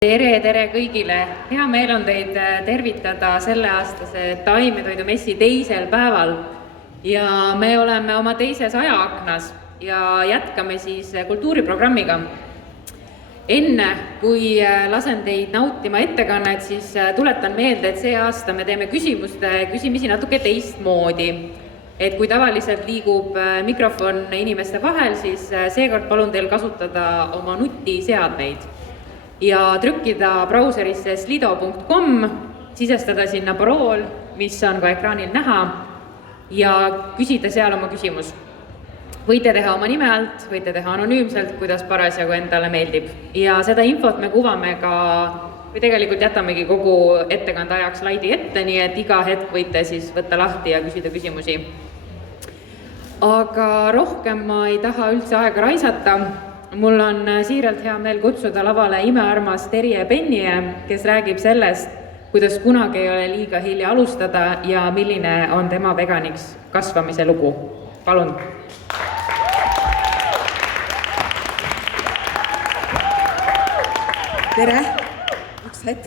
Tere kõigile! Hea meel on teid tervitada selleaastase taimetoidumessi teisel päeval ja me oleme oma teises ajaaknas ja jätkame siis kultuuriprogrammiga. Enne kui lasen teid nautima ettekannet, siis tuletan meelde, et see aasta me teeme küsimisi natuke teistmoodi. Et kui tavaliselt liigub mikrofon inimeste vahel, siis seekord palun teil kasutada oma nutiseadmeid ja trükkida brauserisse slido.com, sisestada sinna parool, mis on ka ekraanil näha ja küsida seal oma küsimus. Võite teha oma nime alt, võite teha anonüümselt, kuidas parasjagu endale meeldib. Ja seda infot me kuvame ka, või tegelikult jätamegi kogu ettekande ajaks slaidi ette, nii et iga hetk võite siis võtta lahti ja küsida küsimusi. Aga rohkem ma ei taha üldse aega raisata. Mul on siiralt hea meel kutsuda lavale imearmas Terje Pennie, kes räägib sellest, kuidas kunagi ei ole liiga hilja alustada ja milline on tema veganiks kasvamise lugu. Palun! Tere! Üks hetk.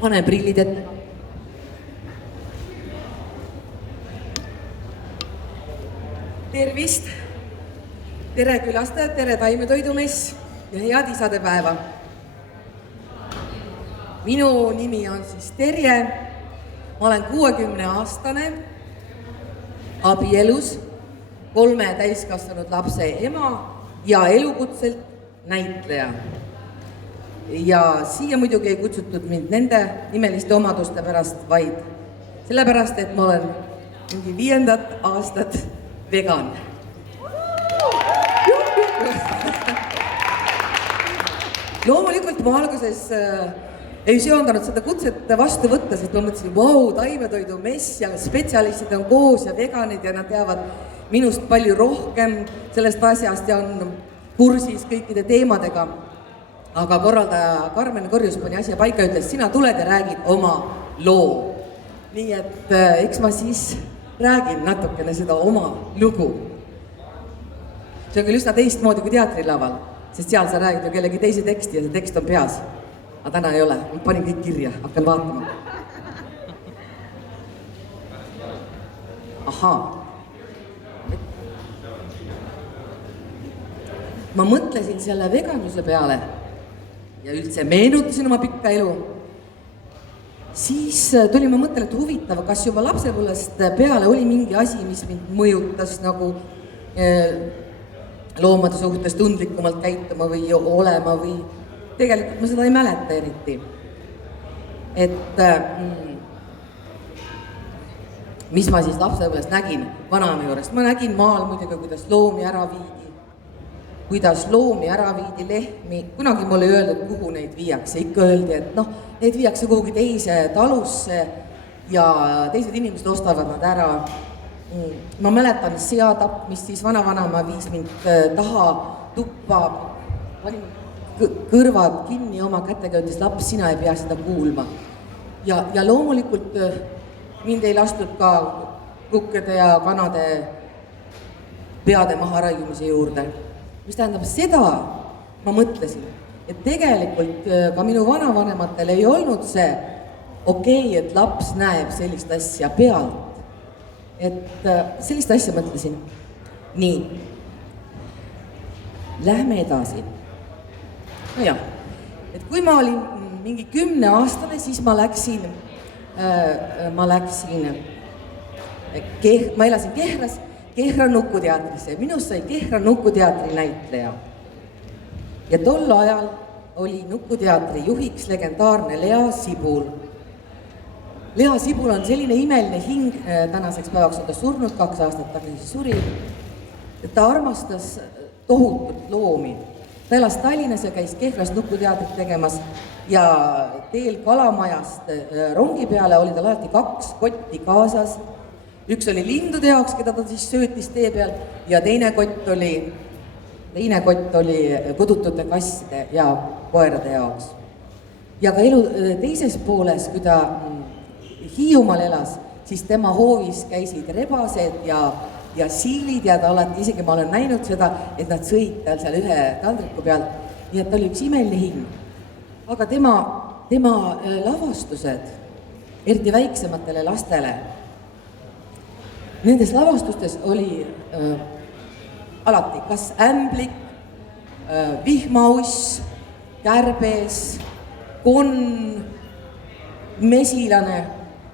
Pane prillid ette. Tervist! Tere külastajad, tere taimetoidumess ja head isadepäeva! Minu nimi on siis Terje. Ma olen 60-aastane, abielus, 3 täiskasvanud lapse ema ja elukutselt näitleja. Ja siia muidugi ei kutsutud mind nende nimeliste omaduste pärast, vaid sellepärast, et ma olen mingi 5. aastat vegan. Loomulikult ma alguses ei söandanud seda kutset vastu võtta, sest ma mõtlesin, taimetoidumess ja spetsialistid on koos ja veganid ja nad teavad minust palju rohkem sellest asjast ja on kursis kõikide teemadega. Aga korraldaja Karmen Korjus pani asja paika ja ütles, sina tuled ja räägid oma loo. Nii et eks ma siis räägin natukene seda oma lugu. See on küll üsna teistmoodi kui teatrilaval, sest seal sa räägid ju kellegi teise teksti ja see tekst on peas. Aga täna ei ole, ma panin kõik kirja, hakkan vaatama. Ahaa. Ma mõtlesin selle veganluse peale ja üldse meenutasin oma pikka elu. Siis tuli ma mõttele, et huvitav, kas juba lapsepõlvest peale oli mingi asi, mis mind mõjutas nagu loomade suhtes tundlikumalt käituma või olema või tegelikult ma seda ei mäleta eriti. Et mis ma siis lapsepõlvest nägin vanaema juures? Ma nägin maal muidugi, kuidas loomi ära viidi lehmi. Kunagi mulle ei öeldud, kuhu neid viiakse. Ikka öeldi, et neid viiakse kuhugi teise talusse ja teised inimesed ostavad nad ära. Ma mäletan seatapmist, siis vanavanema viis mind taha tuppa, panin kõrvad kinni oma kätega, ütles laps, sina ei pea seda kuulma. Ja loomulikult mind ei lastud ka kukkede ja kanade peade maha raiumise juurde. Mis tähendab seda, ma mõtlesin, et tegelikult ka minu vanavanematel ei olnud see okei, et laps näeb sellist asja pealt. Et sellist asja mõtlesin. Nii, lähme edasi. No jah, et kui ma olin mingi 10-aastane, siis ma elasin Kehras, Kehra Nukuteatrisse. Minust sai Kehra Nukuteatri näitleja. Ja tol ajal oli Nukuteatri juhiks legendaarne Lea Sibul. Lea Sibul on selline imeline hing, tänaseks päevaks on ta surnud, 2 aastat tagasi suri. Ta armastas tohutut loomi. Ta elas Tallinnas ja käis Kehras Nukuteatrit tegemas ja teel Kalamajast rongi peale oli tal alati 2 kotti kaasas. Üks oli lindude jaoks, keda ta siis söötis tee peal ja teine kott oli kodutute kasside ja koerade jaoks. Ja ka elu teises pooles, kui ta Hiiumaal elas, siis tema hoovis käisid rebased ja ja siilid ja ta alati, isegi ma olen näinud seda, et nad sõid tal seal ühe taldriku pealt, nii et ta oli üks imeline hing. Aga tema lavastused, eriti väiksematele lastele, nendes lavastustes oli alati kas ämblik, vihmauss, kärbes, konn, mesilane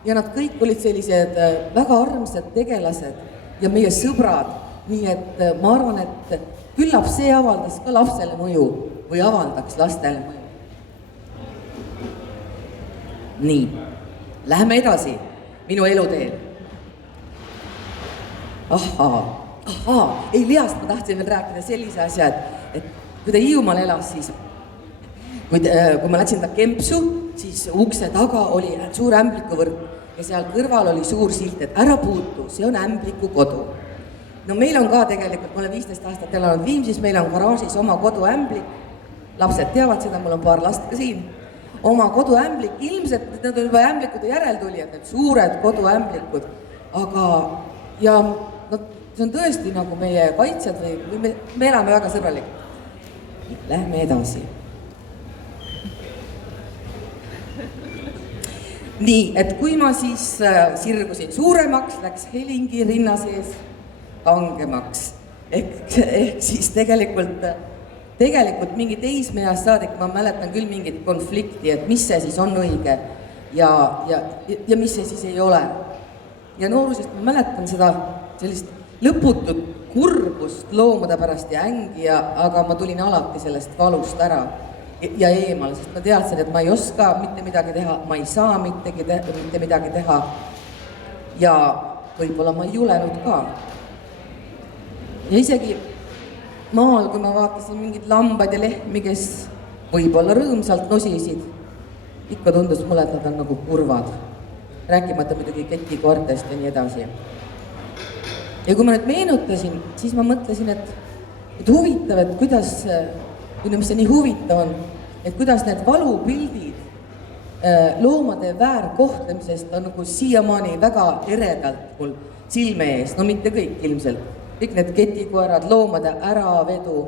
ja nad kõik olid sellised väga armsad tegelased ja meie sõbrad, nii et ma arvan, et küllap see avaldas ka lapsele mõju või avaldaks lastele mõju. Nii, lähme edasi minu eluteel. Ei, Least ma tahtsin veel rääkida sellise asja, et kui ta Hiiumaal elas, siis kui ma läksin ta kempsu, siis ukse taga oli suur ämblikuvõrk ja seal kõrval oli suur silt, et ära puutu, see on ämbliku kodu. No meil on ka tegelikult, ma olen 15 aastat elanud Viimsis, meil on garaažis oma koduämblik, lapsed teavad seda, mul on paar last ka siin, oma koduämblik, ilmselt need on juba ämblikude järeltulijad, need suured koduämblikud, aga ja no, see on tõesti nagu meie kaitsjad või me elame väga sõbralikult. Lähme edasi. Nii, et kui ma siis sirgusin suuremaks, läks helingi rinna sees kangemaks. Ehk siis tegelikult mingi teismeeast saadik ma mäletan küll mingit konflikti, et mis see siis on õige ja mis see siis ei ole. Ja noorusest ma mäletan seda sellist lõputut kurbust loomade pärast ja ängi, aga ma tulin alati sellest valust ära ja eemal, sest ma teadsin, et ma ei oska mitte midagi teha, ma ei saa mitte midagi teha ja võib-olla ma ei julenud ka. Ja isegi maal, kui ma vaatasin mingid lambad ja lehmi, kes võib-olla rõõmsalt nosisid, ikka tundus mulle, et nad on nagu kurvad. Rääkimata muidugi ketikoortest ja nii edasi. Ja kui ma nüüd meenutasin, siis ma mõtlesin, et huvitav, et kuidas, mis see nii huvitav on, et kuidas need valupildid loomade väärkohtlemisest on nagu siiamaani väga eredalt mul silme ees, no mitte kõik ilmselt, kõik need ketikoerad, loomade äravedu,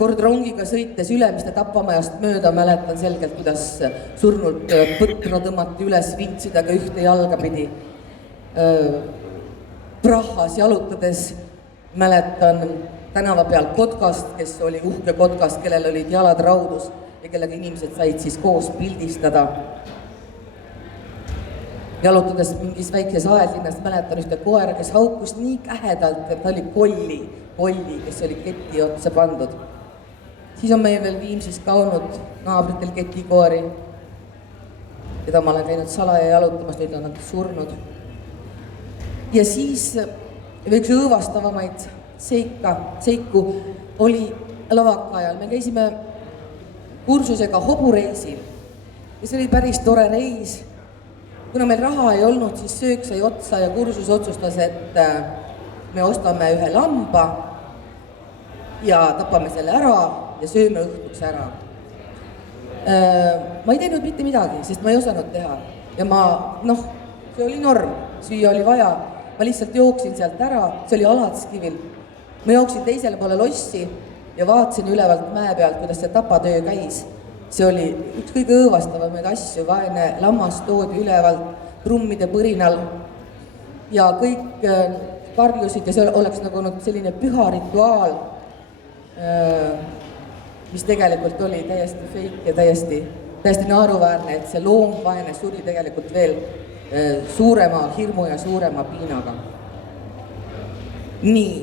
kord rongiga sõites Ülemiste tapamajast mööda mäletan selgelt, kuidas surnud põtra tõmmati üles vintsidega ühte jalga pidi. Prahas jalutades mäletan tänava peal kotkast, kes oli uhke kotkast, kellel olid jalad raudus ja kellega inimesed said siis koos pildistada. Jalutades mingis väikses aedlinnas mäletan ühte koera, kes haukus nii kähedalt, et ta oli kolli, kes oli keti otsa pandud. Siis on meie veel Viimsis ka olnud naabritel ketikoori, keda ma olen käinud salaja jalutamas, nüüd on nad surnud. Ja siis üks õõvastavamaid seiku oli lavaka ajal. Me käisime kursusega hobureisil ja see oli päris tore reis. Kuna meil raha ei olnud, siis söök sai otsa ja kursus otsustas, et me ostame ühe lamba ja tapame selle ära ja sööme õhtuks ära. Ma ei teinud mitte midagi, sest ma ei osanud teha. Ja see oli norm, süüa oli vaja. Ma lihtsalt jooksin sealt ära, see oli Alatskivil. Ma jooksin teisele poole lossi ja vaatasin ülevalt mäe pealt, kuidas see tapatöö käis. See oli üks kõige õõvastavamaid asju, vaene lammas toodi ülevalt trummide põrinal ja kõik karjusid ja see oleks nagu selline püha rituaal, mis tegelikult oli täiesti fake ja täiesti naeruväärne, et see loom vaene suri tegelikult veel suurema hirmu ja suurema piinaga. Nii,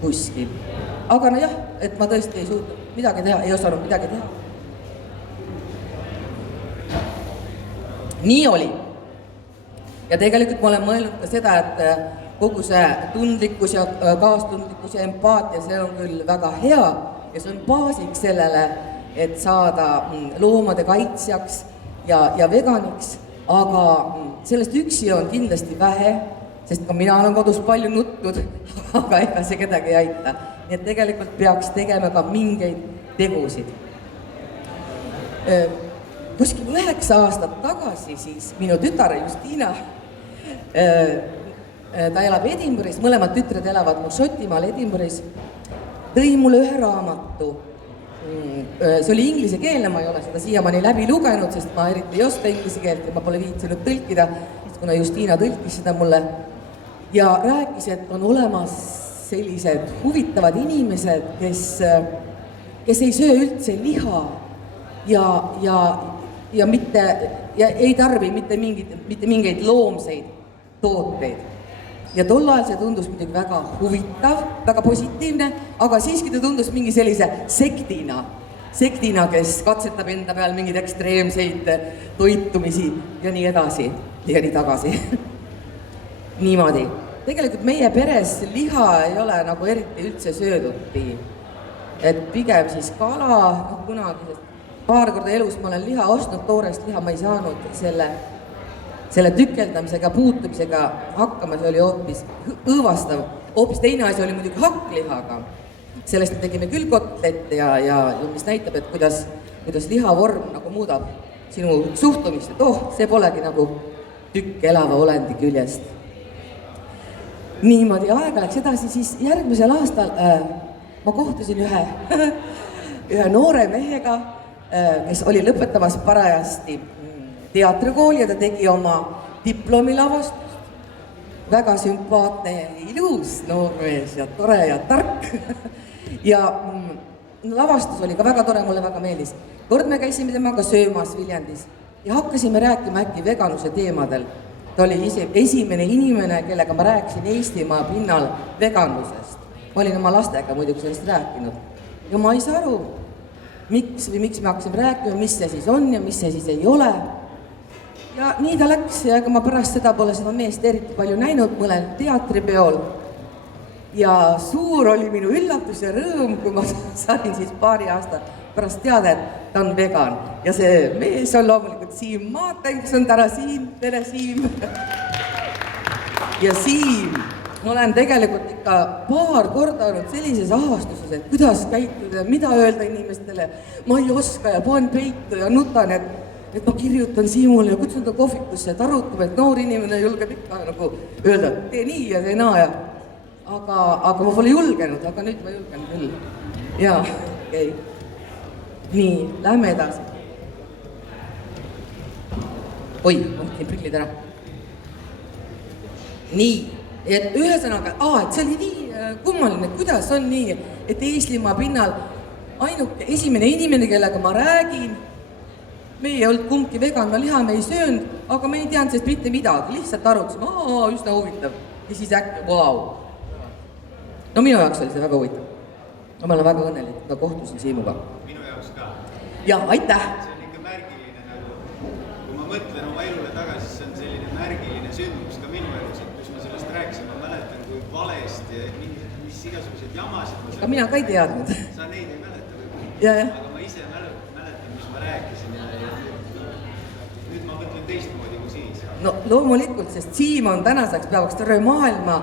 kuskil. Aga jah, et ma tõesti ei suutnud midagi teha, ei osanud midagi teha. Nii oli. Ja tegelikult ma olen mõelnud ka seda, et kogu see tundlikkus ja kaastundlikkus ja empaatia, see on küll väga hea ja see on baasiks sellele, et saada loomade kaitsjaks ja veganiks, aga sellest üksi on kindlasti vähe, sest ka mina olen kodus palju nutnud, aga ega see kedagi ei aita. Nii et tegelikult peaks tegema ka mingeid tegusid. Kuskil 9 aastat tagasi siis minu tütare Justiina ta elab Edinburgh'is, mõlemad tütred elavad mul Šotimaal Edinburgh'is, tõi mulle ühe raamatu. See oli inglisekeelne, ma ei ole seda siiamaani läbi lugenud, sest ma eriti ei oska inglise keelt ja ma pole viitsinud tõlkida, kuna Justiina tõlkis seda mulle ja rääkis, et on olemas sellised huvitavad inimesed, kes ei söö üldse liha ja ei tarbi mitte mingeid loomseid tooteid. Ja tol ajal see tundus muidugi väga huvitav, väga positiivne, aga siiski ta tundus mingi sellise sektina, kes katsetab enda peal mingeid ekstreemseid toitumisi ja nii edasi ja nii tagasi. Niimoodi. Tegelikult meie peres liha ei ole nagu eriti üldse söödudki. Et pigem siis kala, kunagi paar korda elus ma olen liha ostnud, toorest liha ma ei saanud selle tükeldamisega, puutumisega hakkama, see oli hoopis õõvastav. Hoopis teine asi oli muidugi hakklihaga. Sellest me tegime küll kotlette ja mis näitab, et kuidas lihavorm nagu muudab sinu suhtumist, et see polegi nagu tükk elava olendi küljest. Niimoodi aega läks edasi, siis järgmisel aastal ma kohtusin ühe noore mehega, kes oli lõpetamas parajasti teatrikooli ja ta tegi oma diplomilavastust. Väga sümpaatne ja ilus noormees ja tore ja tark. Ja lavastus oli ka väga tore, mulle väga meeldis. Kord me käisime temaga söömas Viljandis ja hakkasime rääkima äkki veganuse teemadel. Ta oli esimene inimene, kellega ma rääkisin Eestimaa pinnal veganlusest. Ma olin oma lastega muidugi sellest rääkinud. Ja ma ei saa aru, miks me hakkasime rääkima, mis see siis on ja mis see siis ei ole. Ja nii ta läks ja ega ma pärast seda pole seda meest eriti palju näinud mõnel teatripeol. Ja suur oli minu üllatus ja rõõm, kui ma sain siis paari aasta pärast teada, et ta on vegan. Ja see mees on loomulikult Siim Maaten, kes on täna siin, tere Siim. Ja Siim, ma olen tegelikult ikka paar korda olnud sellises avastuses, et kuidas käituda, mida öelda inimestele. Ma ei oska ja poen peitu ja nutan, et ma kirjutan Siimule ja kutsun ta kohvikusse, et arutab, et noor inimene julgeb ikka nagu öelda, et tee nii ja tee naa ja aga ma pole julgenud, aga nüüd ma julgen küll. Jaa, okei. Nii, lähme edasi. Oi, ma võtsin prillid ära. Nii, et ühesõnaga, et see oli nii kummaline, kuidas on nii, et Eestimaa pinnal ainuke esimene inimene, kellega ma räägin, me ei olnud kumbki vegan, liha me ei söönud, aga me ei teadnud sellest mitte midagi, lihtsalt arutasime, üsna huvitav. Ja siis äkki, vau. No minu jaoks oli see väga huvitav. Ma olen väga õnnelik, ma kohtusin Siimuga. Minu jaoks ka. Ja, aitäh! See on ikka märgiline nagu, kui ma mõtlen oma elule tagasi, siis on selline märgiline sündmus ka minu elus, et kus ma sellest rääkisin, ma mäletan, kui valesti ja mis igasuguseid jamasid. Aga mina ka ei teadnud. Sa neid ei mäleta võib-olla. Aga ma ise mäletan, mis ma rääkisin ja nüüd ma mõtlen teistmoodi kui siis. No loomulikult, sest Siim on tänaseks päevaks terve maailma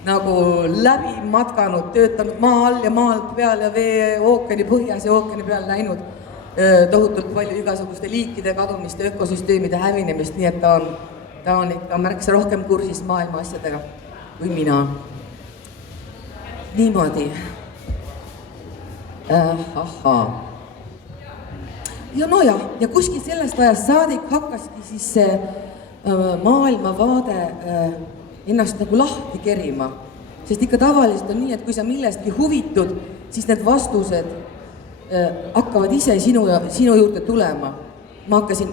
nagu läbi matkanud, töötanud maa all ja maal peal ja vee ookeani põhjas ja ookeani peal näinud tohutult palju igasuguste liikide kadumist ja ökosüsteemide hävinemist, nii et ta on ikka märksa rohkem kursis maailma asjadega kui mina. Niimoodi. Ja kuskil sellest ajast saadik hakkaski siis see maailmavaade ennast nagu lahti kerima. Sest ikka tavaliselt on nii, et kui sa millestki huvitud, siis need vastused hakkavad ise sinu juurde tulema. Ma hakkasin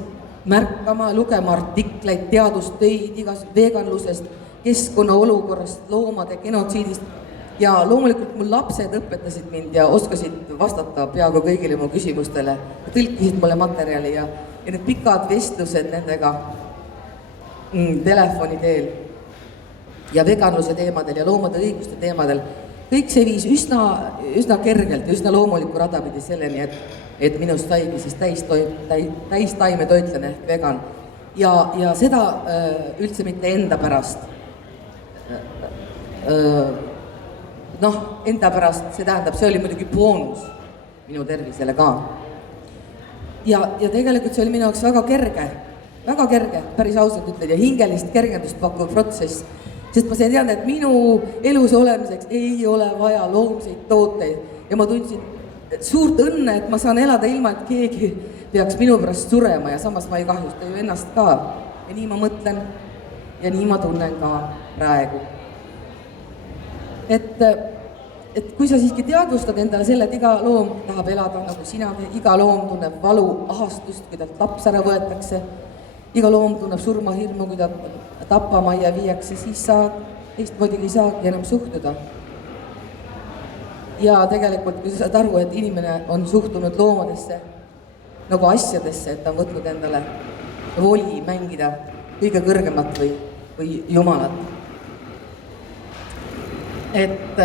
märkama, lugema artikleid, teadustöid igast veganlusest, keskkonna olukorrast, loomade genotsiidist. Ja loomulikult mul lapsed õpetasid mind ja oskasid vastata peaaegu kõigile mu küsimustele. Tõlkisid mulle materjali ja need pikad vestlused nendega telefoni teel ja veganluse teemadel ja loomade õiguste teemadel. Kõik see viis üsna kergelt ja üsna loomuliku radapidi selleni, et minust saigi siis täistaimetoitlane ehk vegan. Ja seda üldse mitte enda pärast. Enda pärast, see tähendab, see oli muidugi boonus minu tervisele ka. Ja tegelikult see oli minu jaoks väga kerge. väga kerge, päris ausalt ütlen, ja hingelist kergendust pakkuv protsess. Sest ma sain teada, et minu elus olemiseks ei ole vaja loomseid tooteid ja ma tundsin suurt õnne, et ma saan elada ilma, et keegi peaks minu pärast surema ja samas ma ei kahjusta ju ennast ka. Ja nii ma mõtlen ja nii ma tunnen ka praegu. Et kui sa siiski teadvustad endale selle, et iga loom tahab elada nagu sina, iga loom tunneb valu ahastust, kui talt laps ära võetakse, iga loom tunneb surmahirmu, kui ta tapamajja viiakse, siis sa teistmoodi ei saagi enam suhtuda. Ja tegelikult, kui sa saad aru, et inimene on suhtunud loomadesse nagu asjadesse, et ta on võtnud endale voli mängida kõige kõrgemat või jumalat. Et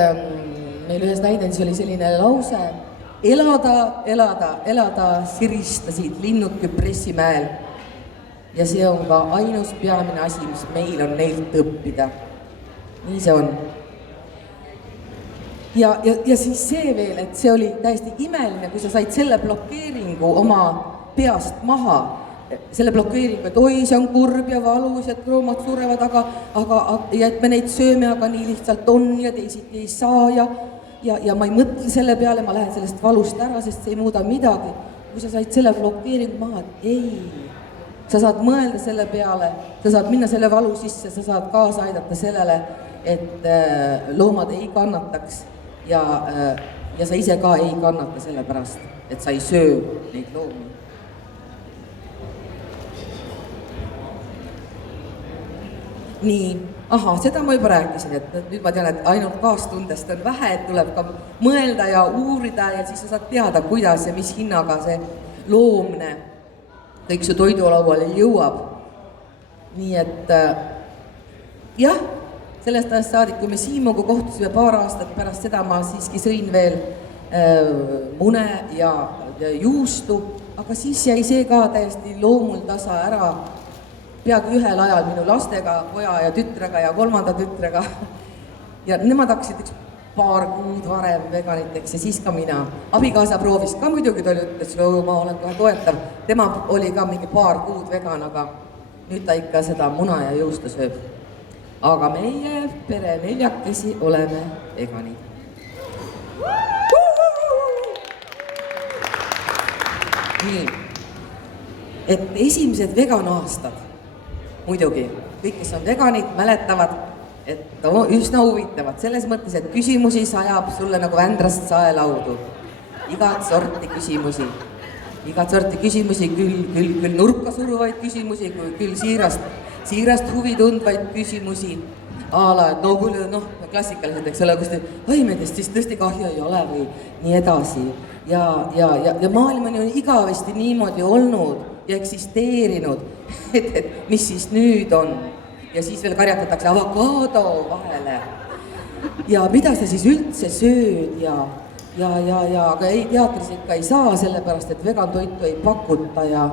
meil ühes näidendis oli selline lause, elada, siristasid linnud Küpressimäel. Ja see on ka ainus peamine asi, mis meil on neilt õppida. Nii see on. Ja siis see veel, et see oli täiesti imeline, kui sa said selle blokeeringu oma peast maha. Selle blokeeringu, et oi, see on kurb ja valus, et loomad surevad, ja et me neid sööme, aga nii lihtsalt on ja teisiti ei saa ja ma ei mõtle selle peale, ma lähen sellest valust ära, sest see ei muuda midagi. Kui sa said selle blokeeringu maha, et ei, sa saad mõelda selle peale, sa saad minna selle valu sisse, sa saad kaasa aidata sellele, et loomad ei kannataks ja sa ise ka ei kannata selle pärast, et sa ei söö neid loomi. Nii, seda ma juba rääkisin, et nüüd ma tean, et ainult kaastundest on vähe, et tuleb ka mõelda ja uurida ja siis sa saad teada, kuidas ja mis hinnaga see loomne kõik su toidulauale jõuab. Nii et jah, sellest ajast saadik, kui me Siimuga kohtusime paar aastat pärast seda, ma siiski sõin veel mune ja juustu, aga siis jäi see ka täiesti loomul tasa ära. Peagi ühel ajal minu lastega, poja ja tütrega ja kolmanda tütrega. Ja nemad hakkasid üks paar kuud varem veganiteks ja siis ka mina. Abikaasa proovis ka muidugi, ta ütles, ma olen kohe toetav. Tema oli ka mingi paar kuud vegan, aga nüüd ta ikka seda muna ja juustu sööb. Aga meie pere 4 oleme veganid. Nii, et esimesed vegan-aastad muidugi, kõik, kes on veganid, mäletavad, et üsna huvitavad. Selles mõttes, et küsimusi sajab sulle nagu Vändrast saelaudu. Igat sorti küsimusi. Küll nurka suruvaid küsimusi, küll siirast huvi tundvaid küsimusi. Et klassikalised, eks ole, kus aimedest siis tõesti kahju ei ole või nii edasi. Ja maailm on ju igavesti niimoodi olnud ja eksisteerinud, et mis siis nüüd on. Ja siis veel karjatatakse avokaado vahele. Ja mida sa siis üldse sööd aga ei, teatris ikka ei saa, sellepärast, et vegan toitu ei pakuta ja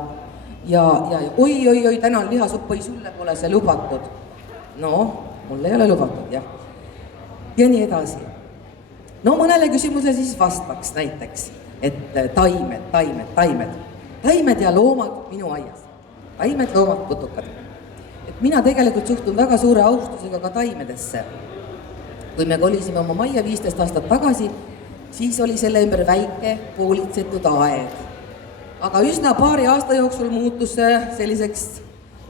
oi, täna on lihasupp, või sulle pole see lubatud. Mulle ei ole lubatud, jah. Ja nii edasi. Mõnele küsimusele siis vastaks näiteks, et taimed ja loomad minu aias. Taimed, loomad, putukad. Et mina tegelikult suhtun väga suure austusega ka taimedesse. Kui me kolisime oma majja 15 aastat tagasi, siis oli selle ümber väike poolitsetud aed. Aga üsna paari aasta jooksul muutus see selliseks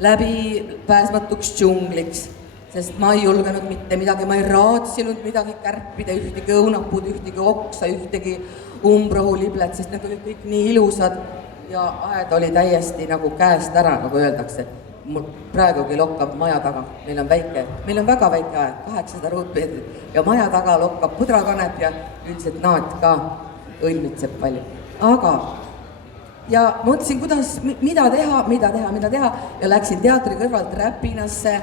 läbipääsmatuks džungliks, sest ma ei julgenud mitte midagi, ma ei raatsinud midagi kärpida, ühtegi õunapud, ühtegi oksa, ühtegi umbrohuliblet, sest need olid kõik nii ilusad ja aed oli täiesti nagu käest ära, nagu öeldakse. Mul praegugi lokkab maja taga, meil on väga väike aed, 800 ruutmeetrit ja maja taga lokkab pudrakanep ja üldiselt naat ka õlmitseb palju. Aga ja mõtlesin, mida teha ja läksin teatri kõrvalt Räpinasse,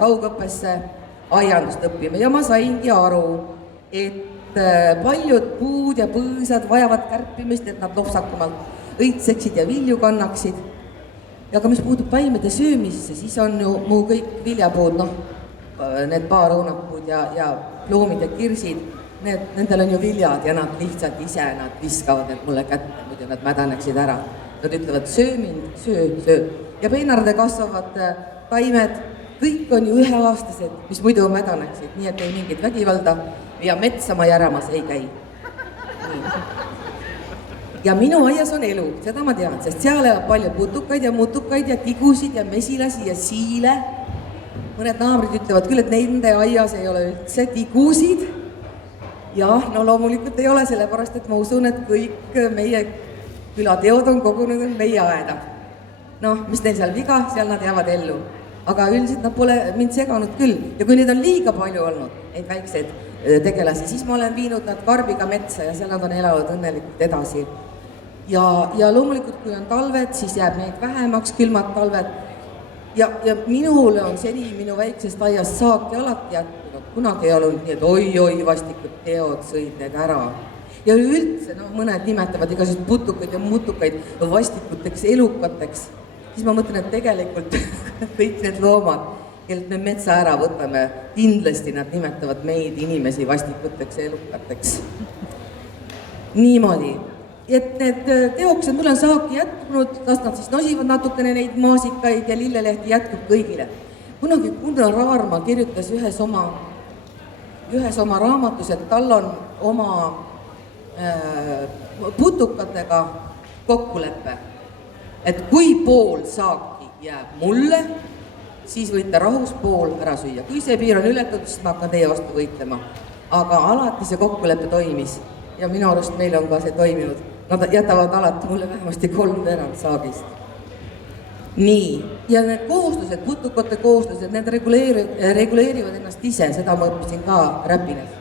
kaugõppesse aiandust õppima ja ma saingi aru, et paljud puud ja põõsad vajavad kärpimist, et nad lopsakumalt õitseksid ja vilju kannaksid. Ja ka mis puudub taimede söömisesse, siis on ju mu kõik viljapuud, need paar õunapud ja ploomid ja kirsid, nendel on ju viljad ja nad lihtsalt ise nad viskavad need mulle kätte, muidu nad mädaneksid ära. Nad ütlevad, söö mind, söö. Ja peenarde kasvavad taimed, kõik on ju üheaastased, mis muidu mädaneksid, nii et ei mingit vägivalda ja metsa ma järamas ei käi. Ja minu aias on elu, seda ma tean, sest seal elab palju putukaid ja tigusid ja mesilasi ja siile. Mõned naabrid ütlevad küll, et nende aias ei ole üldse tigusid. Jah, no loomulikult ei ole, sellepärast, et ma usun, et kõik meie külateod on kogunenud meie aeda. Noh, mis neil seal viga, seal nad jäävad ellu. Aga üldiselt nad pole mind seganud küll. Ja kui neid on liiga palju olnud, neid väikseid tegelasi, siis ma olen viinud nad karbiga metsa ja seal nad on elanud õnnelikult edasi. Ja loomulikult, kui on talved, siis jääb neid vähemaks, külmad talved. Ja minule on seni minu väiksest aiast saaki alati jätkunud. Kunagi ei olnud nii, et oi, vastikud teod sõid need ära. Ja üldse, mõned nimetavad igasugused putukaid ja mutukaid vastikuteks, elukateks. Siis ma mõtlen, et tegelikult kõik need loomad, kellelt me metsa ära võtame, kindlasti nad nimetavad meid inimesi vastikuteks ja elukateks. Niimoodi. Et need teoksed mul on saaki jätkunud, las nad siis nosivad natukene neid maasikaid ja lillelehti jätkub kõigile. Kunagi Gunnar Raarma kirjutas ühes oma raamatus, et tal on oma putukatega kokkuleppe, et kui pool saaki jääb mulle, siis võite rahus pool ära süüa. Kui see piir on ületatud, siis ma hakkan teie vastu võitlema. Aga alati see kokkulepe toimis ja minu arust meil on ka see toiminud. Nad jätavad alati mulle vähemasti 3/4 saagist. Nii, ja need kooslused, putukate kooslused, need reguleerivad ennast ise, seda ma õppisin ka räpines.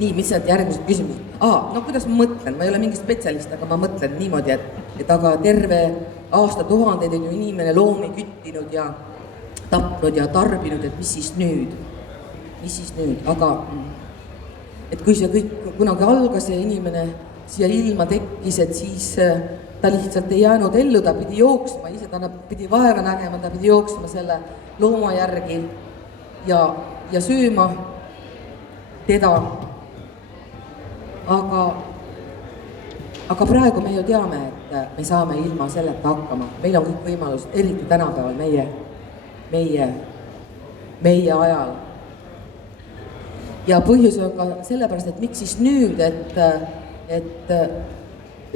Nii, mis on järgmised küsimused? No kuidas ma mõtlen? Ma ei ole mingi spetsialist, aga ma mõtlen niimoodi, et aga terve aastatuhandeid on ju inimene loomi küttinud ja tapnud ja tarbinud, et mis siis nüüd? Aga et kui see kõik kunagi algas ja inimene siia ilma tekkis, et siis ta lihtsalt ei jäänud ellu, ta pidi jooksma, ise ta pidi vaeva nägema, ta pidi jooksma selle looma järgi ja sööma teda. Aga praegu me ju teame, et me saame ilma selleta hakkama. Meil on kõik võimalus, eriti tänapäeval meie ajal. Ja põhjus on ka sellepärast, et miks siis nüüd, et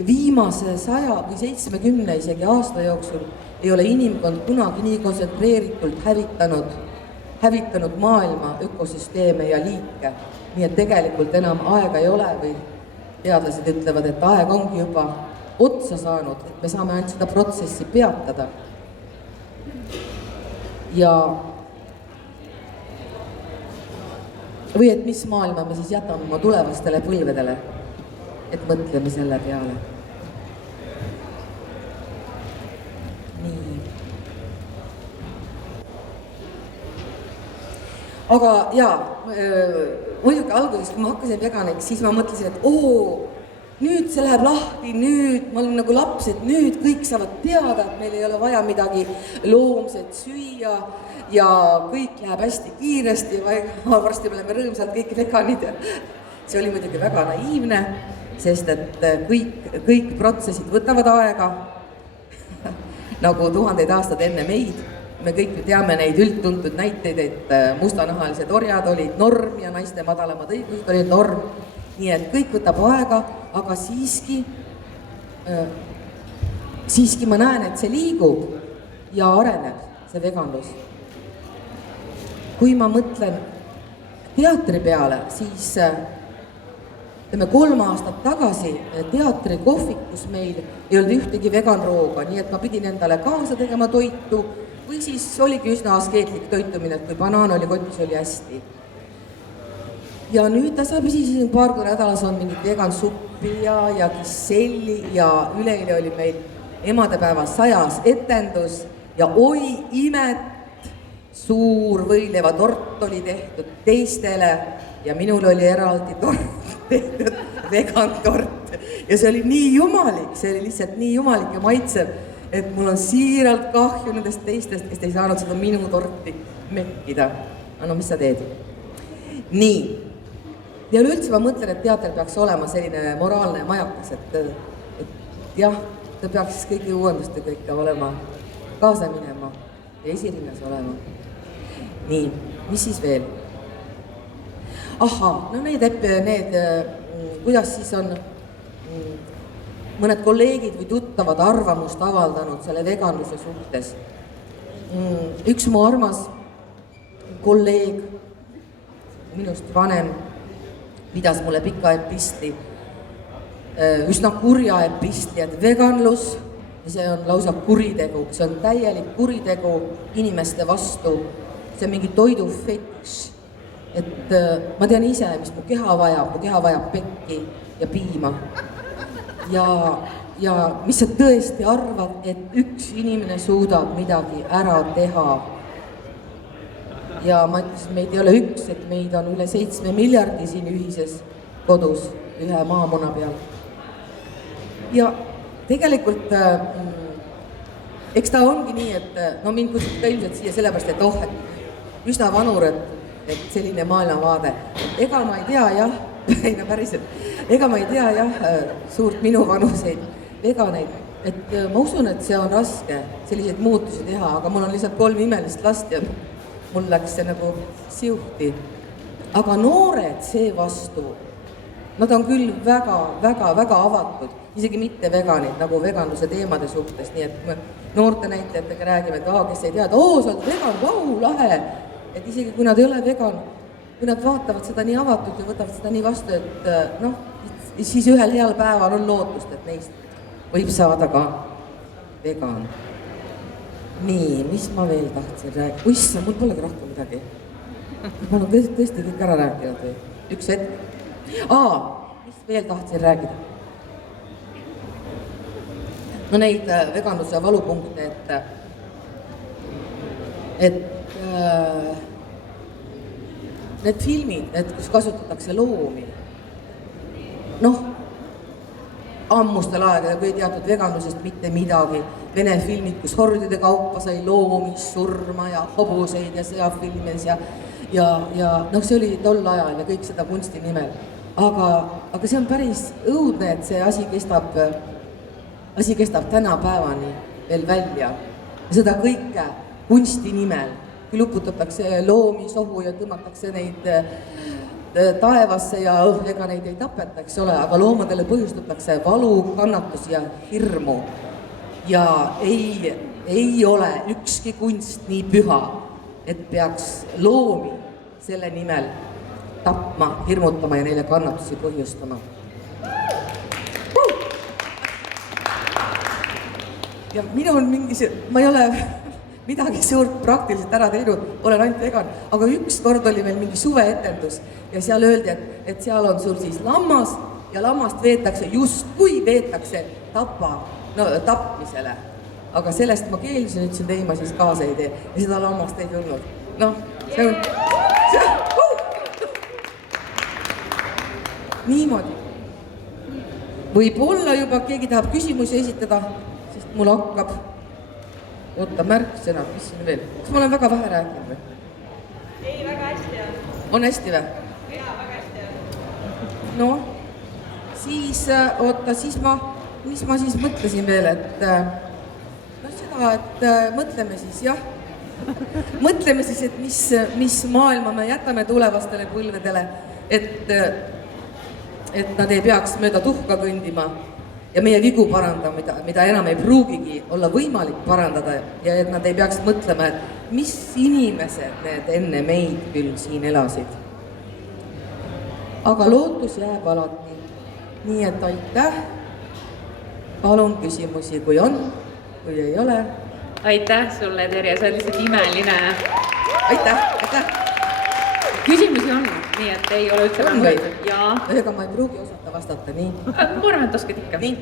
viimase 100 või 70 isegi aasta jooksul ei ole inimkond kunagi nii kontsentreeritult hävitanud maailma ökosüsteeme ja liike. Nii et tegelikult enam aega ei ole või teadlased ütlevad, et aeg ongi juba otsa saanud, et me saame ainult seda protsessi peatada. Või et mis maailma me siis jätame oma tulevastele põlvedele, et mõtleme selle peale. Nii. Aga jaa, muidugi alguses, kui ma hakkasin veganiks, siis ma mõtlesin, et nüüd see läheb lahti, nüüd ma olin nagu laps, et nüüd kõik saavad teada, et meil ei ole vaja midagi loomset süüa ja kõik läheb hästi kiiresti ja varsti me oleme rõõmsalt kõik veganid. See oli muidugi väga naiivne, sest et kõik protsessid võtavad aega, nagu 1000 aastad enne meid. Me kõik teame neid üldtuntud näiteid, et mustanahalised orjad olid norm ja naiste madalamad õigused olid norm. Nii et kõik võtab aega, aga siiski ma näen, et see liigub ja areneb, see veganlus. Kui ma mõtlen teatri peale, siis 3 aastat tagasi teatrikohvikus meil ei olnud ühtegi veganrooga, nii et ma pidin endale kaasa tegema toitu või siis oligi üsna askeetlik toitumine, et kui banaan oli kotis, oli hästi. Ja nüüd tasapisi siin paar korda nädalas on mingit vegansuppi ja kisselli ja üleeile oli meil emadepäeva 100. etendus ja oi imet, suur võileivatort oli tehtud teistele ja minul oli eraldi tort tehtud, vegantort. Ja see oli nii jumalik, see oli lihtsalt nii jumalik ja maitsev, et mul on siiralt kahju nendest teistest, kes ei saanud seda minu torti mekkida. No mis sa teed? Nii. ja üleüldse ma mõtlen, et teater peaks olema selline moraalne majakas, et jah, ta peaks siis kõigi uuendustega ikka olema kaasa minema ja esirinnas olema. Nii, mis siis veel? Ahhaa, no kuidas siis on mõned kolleegid või tuttavad arvamust avaldanud selle veganluse suhtes. Üks mu armas kolleeg, minust vanem, pidas mulle pika epistli, üsna kurja epistli, et veganlus, see on lausa kuritegu, see on täielik kuritegu inimeste vastu, see on mingi toidu fetiš, et ma tean ise, mis mu keha vajab pekki ja piima. Ja mis sa tõesti arvad, et üks inimene suudab midagi ära teha. Ja ma ütlesin, meid ei ole üks, et meid on üle 7 miljardi siin ühises kodus, ühe maamuna peal. Ja tegelikult, eks ta ongi nii, et no mind kutsuti ka ilmselt siia sellepärast, et et üsna vanur, et selline maailmavaade. Ega ma ei tea, jah, ei no päriselt, ega ma ei tea, jah, suurt minu vanuseid veganeid, et ma usun, et see on raske selliseid muutusi teha, aga mul on lihtsalt 3 imelist last ja mul läks see nagu siuhti. Aga noored seevastu, nad on küll väga avatud, isegi mitte veganid, nagu veganluse teemade suhtes, nii et noorte näitajatega räägime, et kes ei tea, et sa oled vegan, vau, lahe. Et isegi kui nad ei ole vegan, kui nad vaatavad seda nii avatud ja võtavad seda nii vastu, et siis ühel heal päeval on lootust, et neist võib saada ka vegan. Nii, mis ma veel tahtsin rääkida? Uissa, mul polegi rohkem midagi. Ma olen tõesti kõik ära rääkinud või? Üks hetk. Mis veel tahtsin rääkida? No neid veganluse valupunkte, et need filmid, kus kasutatakse loomi, ammustel aegadel, kui ei teatud veganlusest mitte midagi, Vene filmid, kus hordide kaupa sai loomi surma ja hobuseid ja seafilmes ja see oli tol ajal ja kõik seda kunsti nimel. Aga see on päris õudne, et see asi kestab tänapäevani veel välja. Ja seda kõike kunsti nimel, kui luputatakse loomi sohu ja tõmmatakse neid taevasse ja ega neid ei tapeta, eks ole, aga loomadele põhjustatakse valu, kannatusi ja hirmu. Ja ei ole ükski kunst nii püha, et peaks loomi selle nimel tapma, hirmutama ja neile kannatusi põhjustama. Ja minu on ma ei ole midagi suurt praktiliselt ära teinud, olen ainult vegan, aga üks kord oli meil mingi suveetendus ja seal öeldi, et seal on sul siis lammas ja lammast veetakse, justkui veetakse tapmisele. Aga sellest ma keeldusin, ütlesin, et ei, ma siis kaasa ei tee ja seda lammast ei tulnud. See on... Niimoodi. Võib-olla juba keegi tahab küsimusi esitada, sest mul hakkab märksõna, mis siin veel? Kas ma olen väga vähe rääkinud või? Ei, väga hästi on. On hästi või? Jaa, väga hästi on. No, siis, mis ma siis mõtlesin veel, et seda, et mõtleme siis, jah. Mõtleme siis, et mis maailma me jätame tulevastele põlvedele, et nad ei peaks mööda tuhka kõndima ja meie vigu parandama, mida enam ei pruugigi olla võimalik parandada ja et nad ei peaks mõtlema, et mis inimesed need enne meid küll siin elasid. Aga lootus jääb alati. Nii et aitäh. Palun küsimusi, kui on, kui ei ole. Aitäh sulle, Terje, see on lihtsalt imeline. Aitäh. Küsimusi on, nii et ei ole üldse On või? Jaa. Ega ma ei pruugi osata vastata, nii. Ma arvan, et oskad ikka. Nii.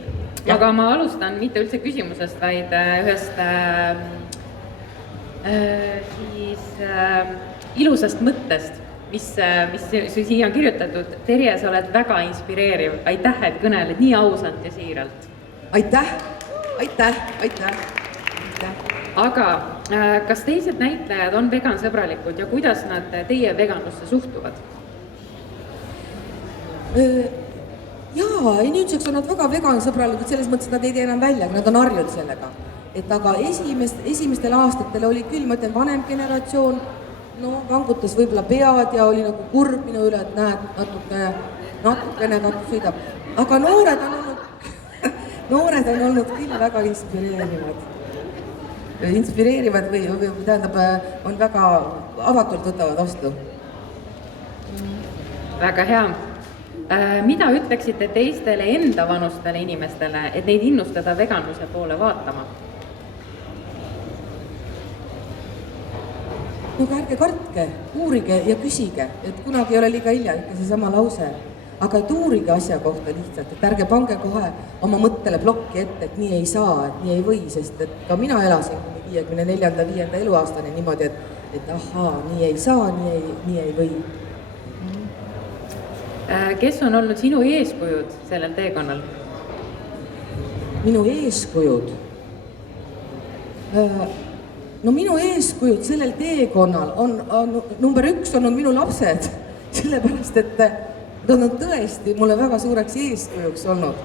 Aga ma alustan mitte üldse küsimusest, vaid ühest ilusast mõttest, mis siia on kirjutatud. Terje, sa oled väga inspireeriv. Aitäh, et kõneled nii ausalt ja siiralt. Aitäh. Aga kas teised näitlejad on vegansõbralikud ja kuidas nad teie veganlusse suhtuvad? Jaa, ei nüüdseks on nad väga vegaansõbralikud, selles mõttes, et nad ei tee enam välja, nad on harjunud sellega. Et aga esimestel aastatel oli küll, ma ütlen, vanem generatsioon, no vangutas võib-olla pead ja oli nagu kurb minu üle, et näed, natukene kaks sõidab. Aga noored on olnud küll väga inspireerivad või tähendab, on väga avatult võtavad vastu. Väga hea. Mida ütleksite teistele enda vanustele inimestele, et neid innustada veganluse poole vaatama? No ärge kartke, uurige ja küsige, et kunagi ei ole liiga hilja, ikka seesama lause. Aga et uurige asja kohta lihtsalt, et ärge pange kohe oma mõttele plokki ette, et nii ei saa, et nii ei või, sest et ka mina elasin 54. eluaastani niimoodi, et ahaa, nii ei saa, nii ei või. Kes on olnud sinu eeskujud sellel teekonnal? Minu eeskujud? No minu eeskujud sellel teekonnal on number 1 on minu lapsed, sellepärast, et nad on tõesti mulle väga suureks eeskujuks olnud.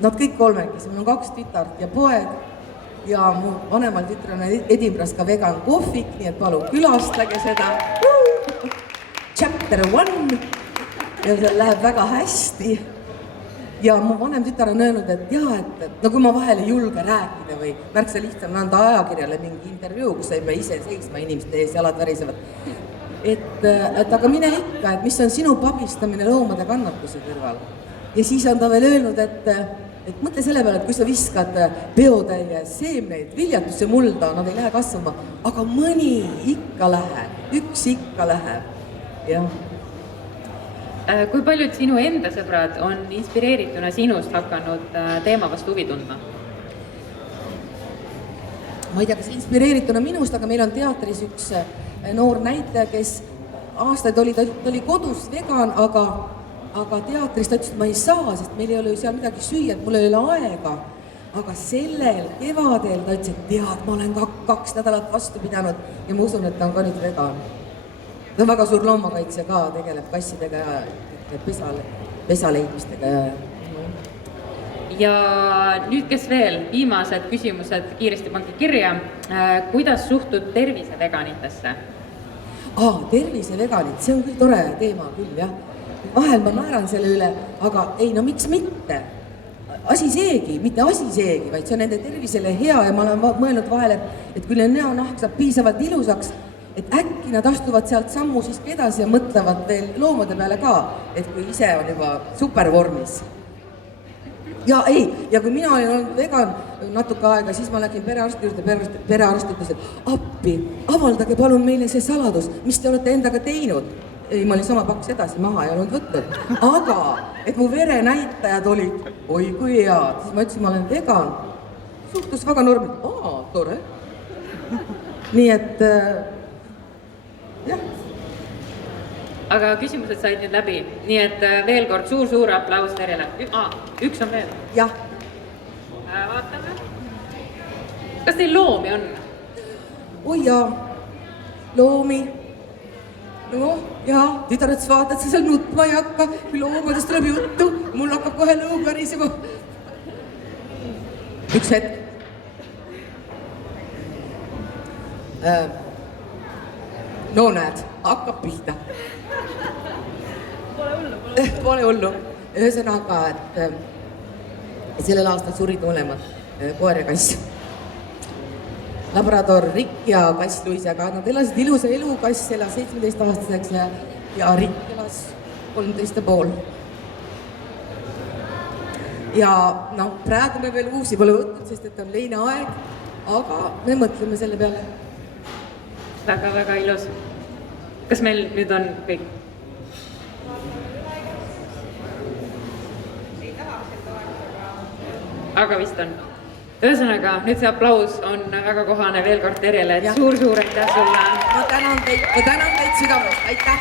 Nad kõik kolmekesi, mul on 2 tütart ja poeg ja mu vanemal tütar on Edinburgh's ka vegan kohvik, nii et palun külastage seda. Chapter 1 ja see läheb väga hästi. Ja mu vanem tütar on öelnud, et jaa, et no kui ma vahel ei julge rääkida või märksa lihtsam anda ajakirjale mingi intervjuu, kus sa ei pea ise seisma inimeste ees, jalad värisevad. Et aga mine ikka, et mis on sinu pabistamine loomade kannatuse kõrval. Ja siis on ta veel öelnud, et mõtle selle peale, et kui sa viskad peotäie seemneid, viljatus ja mulda, nad ei lähe kasvama, aga mõni ikka läheb, üks ikka läheb. Jah. Kui paljud sinu enda sõbrad on inspireerituna sinust hakanud teema vastu huvi tundma? Ma ei tea, kas inspireerituna minust, aga meil on teatris üks noor näitaja, kes aastaid oli kodus vegan, aga teatris ta ütles, et ma ei saa, sest meil ei ole ju seal midagi süüa, et mul ei ole aega. Aga sellel kevadel ta ütles, et tead, ma olen 2 nädalat vastu pidanud ja ma usun, et ta on ka nüüd vegan. Ta on väga suur loomakaitse ka, tegeleb kassidega ja pesaleidmistega. Ja nüüd, kes veel, viimased küsimused kiiresti pange kirja. Kuidas suhtud terviseveganitesse? Terviseveganid, see on küll tore teema küll, jah. Vahel ma naeran selle üle, aga ei, no miks mitte? Asi seegi, mitte asi seegi, vaid see on nende tervisele hea ja ma olen mõelnud vahel, et kui neil näonahk saab piisavalt ilusaks, et äkki nad astuvad sealt sammu siiski edasi ja mõtlevad veel loomade peale ka, et kui ise on juba supervormis. Ja kui mina olin olnud vegan natuke aega, siis ma läksin perearsti juurde, perearst ütles, et appi, avaldage palun meile see saladus, mis te olete endaga teinud. Ei, ma olin sama paks edasi maha ja olnud võtnud. Aga, et mu verenäitajad olid, oi kui hea, siis ma ütlesin, ma olen vegan. Suhtus väga normid, tore. Nii et jah. Aga küsimused said nüüd läbi, nii et veel kord suur aplaus Terjele. Üks on veel. Jah. Vaatame. Kas teil loomi on? Oi jaa, loomi. No jaa, tütarets vaatad, sa seal nutma ei hakka, kui loomadest tuleb juttu, mul hakkab kohe lõug värisema. Üks hetk. No näed, hakkab pihta. Pole hullu. Ühesõnaga, et sellel aastal surid mõlemad koer ja kass. Labrador Rick ja kass Luis, aga nad elasid ilusa elu, kass elas 17-aastaseks ja Rick elas 13,5. Ja praegu me veel uusi pole võtnud, sest et on leinaaeg, aga me mõtleme selle peale. Väga ilus. Kas meil nüüd on kõik? Aga vist on. Ühesõnaga, nüüd see aplaus on väga kohane veel kord Terjele, et suur aitäh sulle. Ma tänan teid südamest, aitäh.